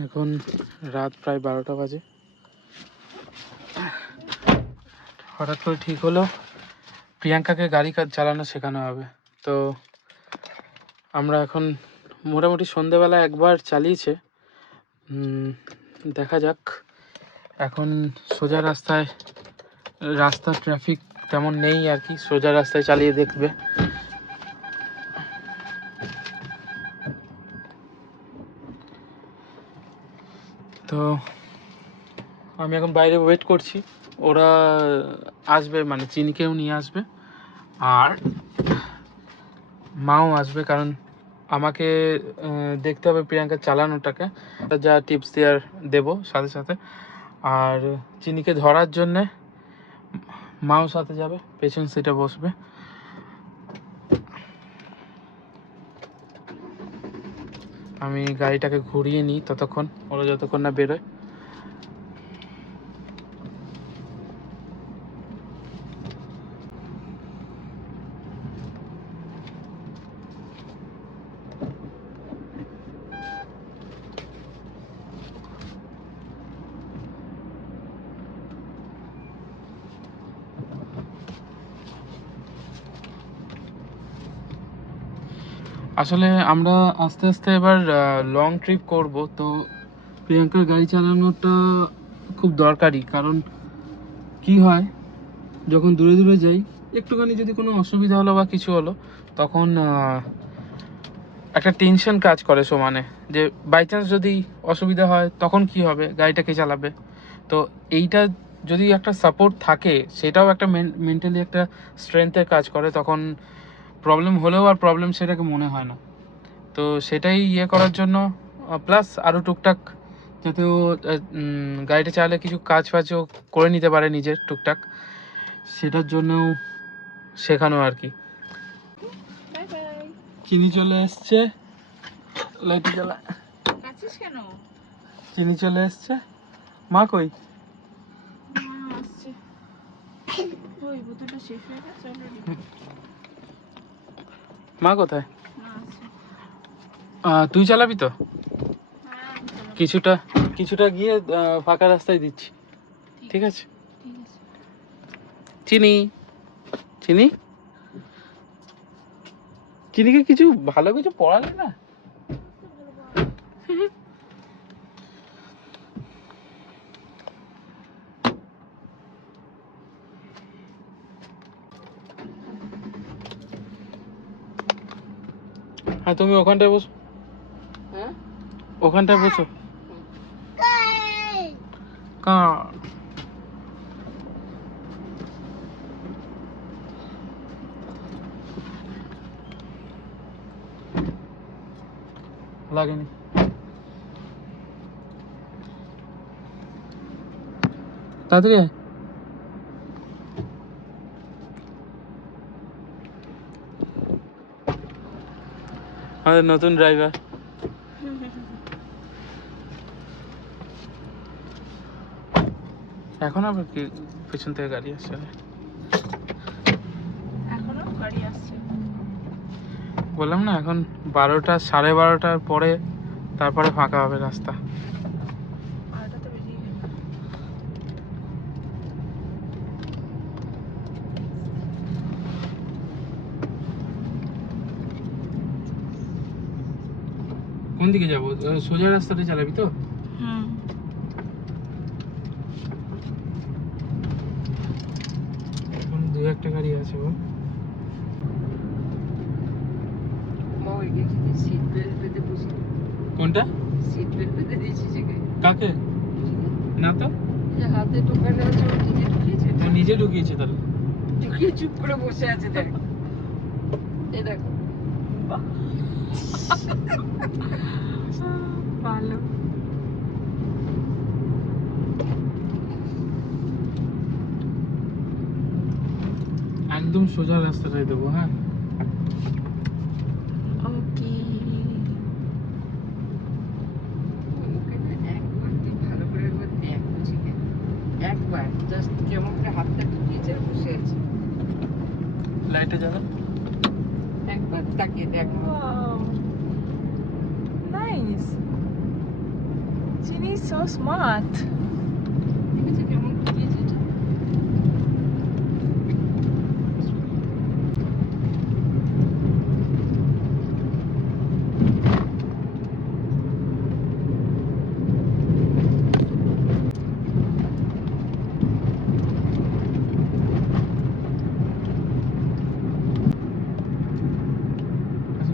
এখন রাত প্রায় 12টা বাজে। হঠাৎ করে ঠিক হলো প্রিয়াঙ্কাকে গাড়ি চালানো শেখানো হবে। তো আমরা এখন মোটামুটি সন্ধেবেলা একবার চালিয়েছে, দেখা যাক। এখন সোজা রাস্তার ট্রাফিক তেমন নেই আর কি, সোজা রাস্তায় চালিয়ে দেখবে। তো আমি এখন বাইরে ওয়েট করছি, ওরা আসবে, মানে চিনিকেও নিয়ে আসবে আর মাও আসবে, কারণ আমাকে দেখতে হবে প্রিয়াঙ্কার চালানোটাকে, যা টিপস দেওয়ার দেবো সাথে সাথে। আর চিনিকে ধরার জন্যে মাও সাথে যাবে, পেছন সিটে বসবে। আমি গাড়িটাকে ঘুরিয়ে নিই ততক্ষণ, ওরা যতক্ষণ না বেরোয়। আসলে আমরা আস্তে আস্তে এবার লং ট্রিপ করব, তো প্রিয়াঙ্কার গাড়ি চালানোটা খুব দরকারি। কারণ কি হয়, যখন দূরে দূরে যাই, একটুখানি যদি কোনো অসুবিধা হলো বা কিছু হলো, তখন একটা টেনশন কাজ করে সমানে, যে বাই চান্স যদি অসুবিধা হয় তখন কি হবে, গাড়িটা কে চালাবে। তো এইটা যদি একটা সাপোর্ট থাকে, সেটাও একটা মেন্টালি একটা স্ট্রেংথের কাজ করে। তখন প্রবলেম হলেও আর প্রবলেম সেটাকে মনে হয় না। তো সেটাই করার জন্য, প্লাস আরও টুকটাক যাতে ও গাড়িটা চালালে কিছু কাজ ফাজও করে নিতে পারে নিজের টুকটাক, সেটার জন্যও শেখানো আর কি। চিনি চলে এসছে, লাইট জ্বালা। চিনি চলে এসছে, মা কই? মা কোথায়? তুই চালাবি তো? কিছুটা গিয়ে ফাঁকা রাস্তায় দিচ্ছি, ঠিক আছে? চিনি চিনি চিনিকে কিছু ভালো কিছু পড়ালে না? হ্যাঁ, তুমি ওখানটায় বসো, ওখানটায় বসো। লাগেনি। তাড়াতাড়ি আয়। আমাদের নতুন ড্রাইভার। এখন আবার কি পেছন থেকে গাড়ি আসছে? বললাম না, এখন 12টা 12:30টার পরে, তারপরে ফাঁকা হবে রাস্তা। কোন দিকে যাবো? সোজা রাস্তাটা চালাবি তো? এখন 2-1টা গাড়ি আছে। বল কোনটা? কাকে? না তো, হাতে ঢুকানো আছে, নিজে ঢুকিয়েছে। তাহলে ঢুকিয়ে চুপ করে বসে আছে, দেখ। এই দেখো, ভালো। একদম সোজা রাস্তাটাই দেবো। হ্যাঁ, ওকে। একবার জাস্ট কেমন করে হাতটা ঢুকিয়েছে, বসে আছে। লাইটে যাবে, একবার তাকিয়ে দেখো। Nice. Ginny is so smart.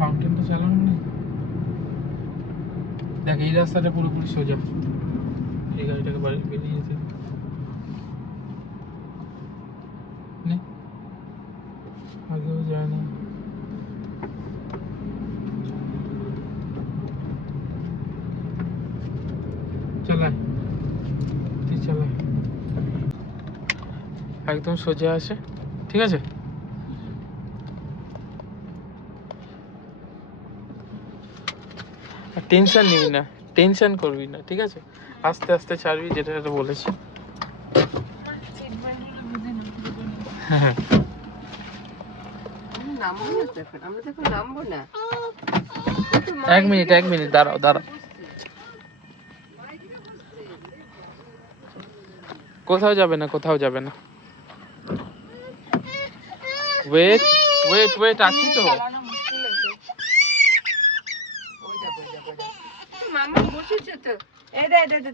ফাউন্টেনটা চালানো নেই। দেখ এই রাস্তাটা পুরোপুরি সোজা, এই গাড়িটাকে বাড়ি বেরিয়ে যেতে নে, আগেও যায় না। চালায়, তুই চালায়, একদম সোজা আছে, ঠিক আছে। টেনশন নিবি না, টেনশন করবি না, ঠিক আছে। আস্তে আস্তে ছাড়বি, যেটা যেটা বলেছি। হ্যাঁ, এক মিনিট দাঁড়াও দাঁড়াও, কোথাও যাবে না, কোথাও যাবে না। ওয়েট ওয়েট ওয়েট, আছি তো। মামা বসেছে তো, এই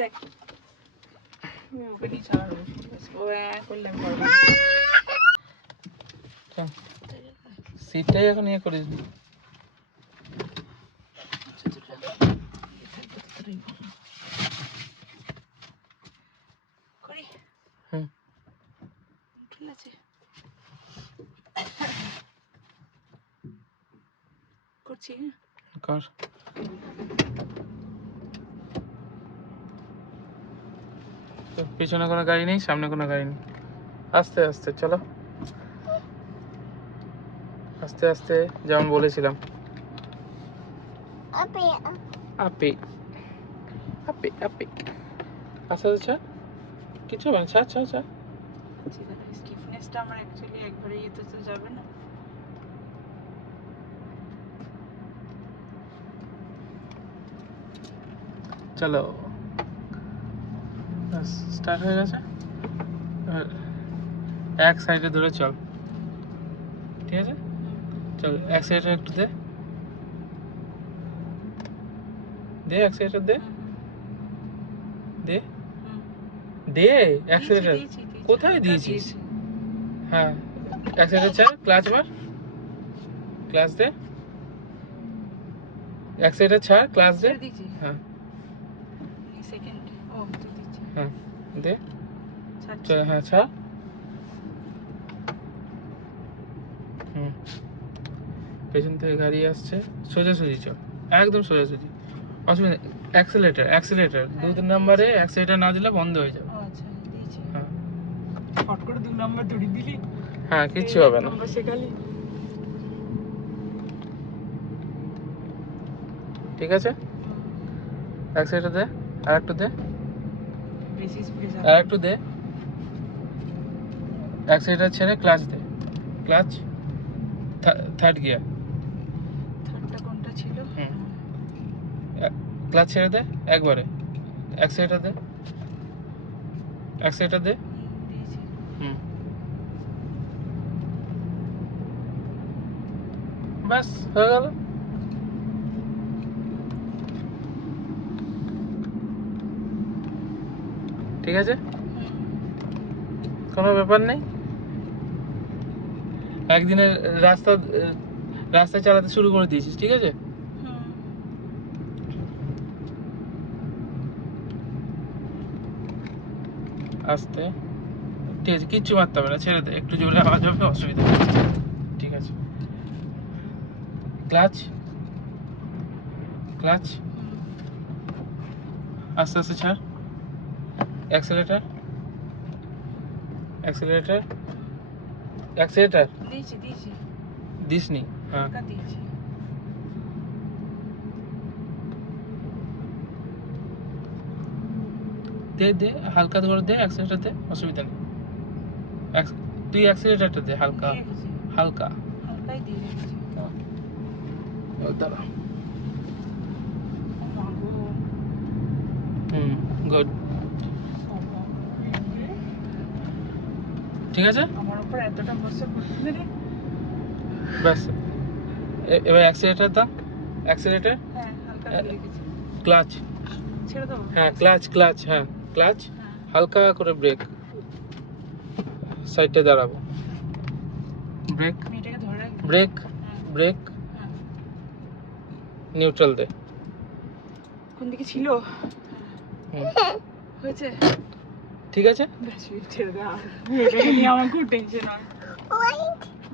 দেখ ওকে নিয়ে চালানো ও করলাম করবা। সিটটাই এখন ইয়ে করিস নি। হুম, ঠিক আছে করছি কর। পিছনে কোনো গাড়ি নেই, সামনে কোনো গাড়ি নেই। আস্তে আস্তে চলো, আস্তে আস্তে, যেমন বলেছিলাম। আপে আপে আপে আপে, আস্তে আস্তে ছাড়, কিছু হবে না, ছাড় ছাড় ছাড়। স্টিফনেসটা আমার অ্যাকচুয়ালি একবারে ইয়েতে তো যাবে না। চলো, স্টার্ট হয়ে গেছে। এবার এক সাইডে ধরে চল, ঠিক আছে। চল, এক সাইডে একটু দে দে, অ্যাক্সিলেটর দে দে দে, অ্যাক্সিলেটর কোথায় দিয়েছিস? হ্যাঁ, অ্যাক্সিলেটর ছাড়, ক্লাচ মার, ক্লাচ দে, অ্যাক্সিলেটর ছাড়, ক্লাচ দে। হ্যাঁ সেকেন্ড ও তুই দিচ্ছি, হ্যাঁ দে, ছাড়ছি। হ্যাঁ ছাড়। হুম, পেছন থেকে গাড়ি আসছে, সোজাসুজি চল, একদম সোজাসুজি, অসুবিধা। অ্যাক্সিলেটর অ্যাক্সিলেটর 2 নম্বরে অ্যাক্সিলেটর না দিলে বন্ধ হয়ে যাবে। আচ্ছা দিয়েছি, হ্যাঁ হট করে 2 নাম্বার ধরে দিলি। হ্যাঁ, কিচ্ছু হবে না। নাম্বার শেখালি, ঠিক আছে। অ্যাক্সিলেটর দে, আর একটু দে, বেশি স্পিড আর একটু দে, অ্যাক্সিলেটর ছেড়ে ক্লাচ দে, ক্লাচ, থার্ড গিয়ার। থার্ডটা কোনটা ছিল? হুম, ক্লাচ ছেড়ে দে একবারে, অ্যাক্সিলেটর দে, অ্যাক্সিলেটর দে। দিয়েছি। হুম, বাস হয়ে গেল। ঠিক আছে, কোনো ব্যাপার নেই। একদিনের রাস্তায় চালাতে শুরু করে দিয়েছিস, ঠিক আছে। আস্তে, ঠিক আছে, কিচ্ছু মারতে হবে না, ছেড়ে দে, একটু জোরে আওয়াজ হবে, অসুবিধা নেই, ঠিক আছে। ক্লাচ ক্লাচ, আস্তে আস্তে ছাড়, অ্যাক্সিলেটর অ্যাক্সিলেটর অ্যাক্সিলেটর দিয়েছি দিসনি। হ্যাঁ দিয়েছি। দে দে, হালকা করে দে, অ্যাক্সিলেটর দে, অসুবিধা নেই। তুই অ্যাক্সিলেটরটা দে হালকা হালকা, হালকাই দিয়ে রেখেছি। দাঁড়া। ও মা গো। গুড, ঠিক আছে। আমার উপর এতটা ভরসা করতে রে। ব্যাস, এবার অ্যাক্সিলারেটর দাও, অ্যাক্সিলারেটর, হ্যাঁ, হালকা দিয়ে রেখেছি। ক্লাচ, ছেড়ে দাও। হ্যাঁ ক্লাচ, হ্যাঁ ক্লাচ, হ্যাঁ। হালকা করে ব্রেক, সাইডে দাঁড়াবো, ব্রেক, আমি এটাকে ধরে রাখি। ব্রেক, হ্যাঁ, ব্রেক, হ্যাঁ। নিউট্রাল দে। কোন দিকে ছিল? হুম, হয়েছে? ঠিক আছে। ব্যাস, ছেড়ে দাও। এটাকে নিয়ে আমার খুব টেনশন হয়।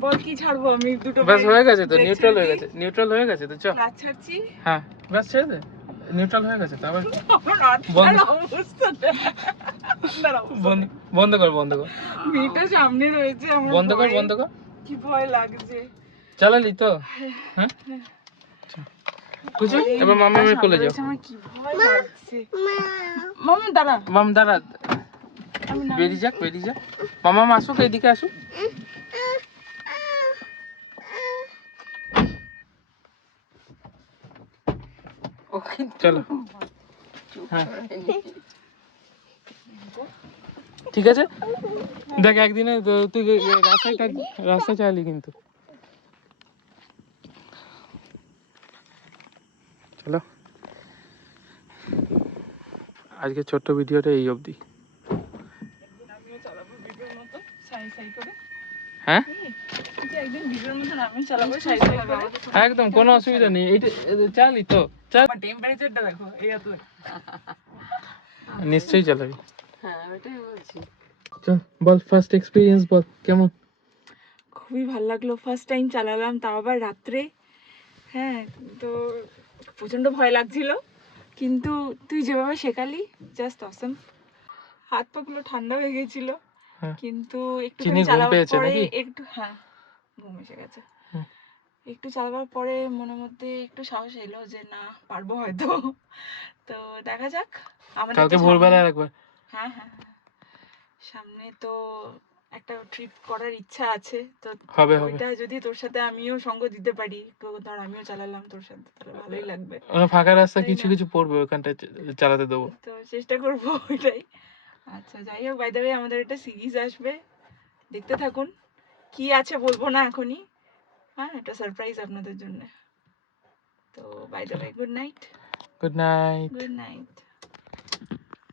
বল কি ছাড়বো আমি? দুটো ব্যাস হয়ে গেছে তো, ব্রেক নিউট্রাল ছেড়ে হয়ে দিই। গেছে, নিউট্রাল হয়ে গেছে তো, চ। ক্লাচ ছাড়ছি। হ্যাঁ ব্যাস ছেড়ে দে, নিউট্রাল হয়ে গেছে তো আবার আমার রাস্তার অবস্থা দেখ। রাস্তার অবস্থা বন্ধ, দেখ। বন্ধ কর, বন্ধ কর, মেয়েটা সামনে রয়েছে, আমার বন্ধ কর, ভয়ে বন্ধ কর। কি ভয় লাগছে। চালালি তো? হ্যাঁ বুঝলি, এবার মামা মেয়ে কোলে যাও। আমার কি ভয় লাগছে। মামা দাঁড়া। মাম দাঁড়া, আমি নাম- বেরিয়ে যাক, বেরিয়ে যাক। মামা আসুক, এইদিকে আসুক। চলো, হ্যাঁ ঠিক আছে। দেখ একদিনে তুই রাস্তায় চাইলি কিন্তু। চলো, আজকে ছোট্ট ভিডিওটা এই অবধি। একদিন আমিও চালাবো ভিডিওর মতো সাই সাই করে। হ্যাঁ একদিন ভিডিওর মতো আমিও চালাবো সাই সাই করে। একদম কোনো অসুবিধা নেই, এইটা চালি তো, চল। আমার টেম্পারেচারটা দেখো, এই এত। নিশ্চয়ই চালাবি। হ্যাঁ, ওটাই বলছি। চল বল, ফার্স্ট এক্সপিরিয়েন্স বল কেমন। খুবই ভালো লাগলো, ফার্স্ট টাইম চালালাম, তাও আবার রাত্রে। হ্যাঁ, তো প্রচণ্ড ভয় লাগছিল, কিন্তু তুই যেভাবে শেখালি জাস্ট অসম। হাত পাগুলো ঠান্ডা হয়ে গেছিল, হ্যাঁ। কিন্তু একটু চিনির ঘুম চালাবার পেয়েছে পরে নাকি? একটু, হ্যাঁ ঘুম এসে গেছে। হুম। একটু চালাবার পরে মনের মধ্যে একটু সাহস এলো যে না, পারবো হয়তো। তো দেখা যাক। আমাদের কালকে তো ভোরবেলা সামনে- একবার। হ্যাঁ হ্যাঁ হ্যাঁ। সামনে তো একটা ট্রিপ করার ইচ্ছা আছে, তো হবে। ওইটা যদি তোর সাথে আমিও সঙ্গ দিতে পারি, তো ধর আমিও চালালাম তোর সাথে, তাহলে ভালোই লাগবে। ফাঁকা রাস্তা তাই কিছু না? কিছু পড়বে, ওখানটায় চালাতে দেবো। তো চেষ্টা করবো ওইটাই। আচ্ছা, যাই হোক, বাই দ্য ওয়ে আমাদের একটা সিরিজ আসবে, দেখতে থাকুন। কি আছে বলবো না এখনই, হ্যাঁ এটা সারপ্রাইজ আপনাদের জন্য। তো by the way, good night. Good night. Good night.